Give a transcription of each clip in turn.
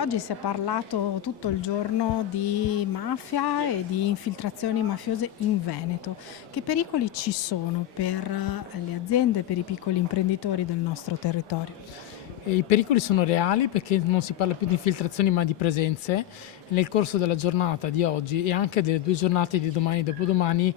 Oggi si è parlato tutto il giorno di mafia e di infiltrazioni mafiose in Veneto. Che pericoli ci sono per le aziende, per i piccoli imprenditori del nostro territorio? E i pericoli sono reali perché non si parla più di infiltrazioni ma di presenze. Nel corso della giornata di oggi e anche delle 2 giornate di domani e dopodomani,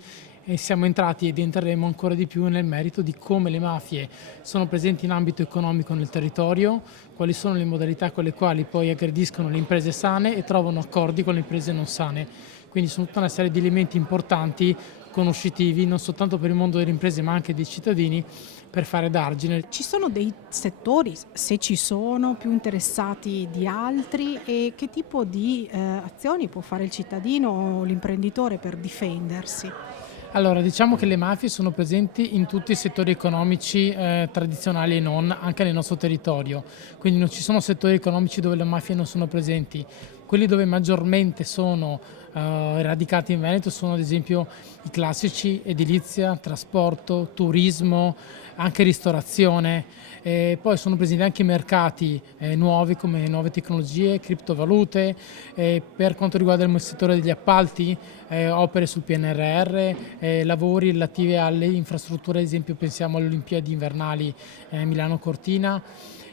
siamo entrati ed entreremo ancora di più nel merito di come le mafie sono presenti in ambito economico nel territorio, quali sono le modalità con le quali poi aggrediscono le imprese sane e trovano accordi con le imprese non sane. Quindi sono tutta una serie di elementi importanti, conoscitivi, non soltanto per il mondo delle imprese ma anche dei cittadini, per fare d'argine. Ci sono dei settori, se ci sono, più interessati di altri e che tipo di azioni può fare il cittadino o l'imprenditore per difendersi? Allora, diciamo che le mafie sono presenti in tutti i settori economici tradizionali e non, anche nel nostro territorio. Quindi non ci sono settori economici dove le mafie non sono presenti. Quelli dove maggiormente sono radicati in Veneto sono ad esempio i classici edilizia, trasporto, turismo, anche ristorazione. Poi sono presenti anche i mercati nuovi come nuove tecnologie, criptovalute. Per quanto riguarda il settore degli appalti, opere sul PNRR, lavori relativi alle infrastrutture, ad esempio pensiamo alle Olimpiadi invernali Milano-Cortina.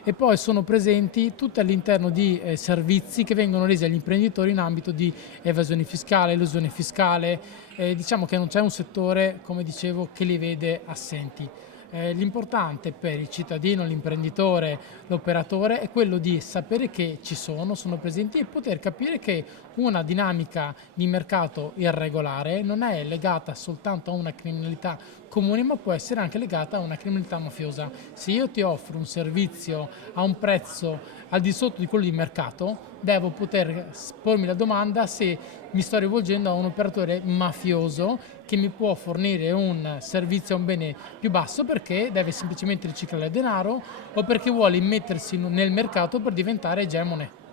E poi sono presenti tutti all'interno di servizi che vengono resi agli imprenditori in ambito di evasione fiscale, elusione fiscale. Diciamo che non c'è un settore, come dicevo, che li vede assenti. L'importante per il cittadino, l'imprenditore, l'operatore è quello di sapere che ci sono presenti e poter capire che una dinamica di mercato irregolare non è legata soltanto a una criminalità comune, ma può essere anche legata a una criminalità mafiosa. Se io ti offro un servizio a un prezzo al di sotto di quello di mercato, devo poter pormi la domanda se mi sto rivolgendo a un operatore mafioso che mi può fornire un servizio a un bene più basso perché deve semplicemente riciclare denaro o perché vuole immettersi nel mercato per diventare egemone.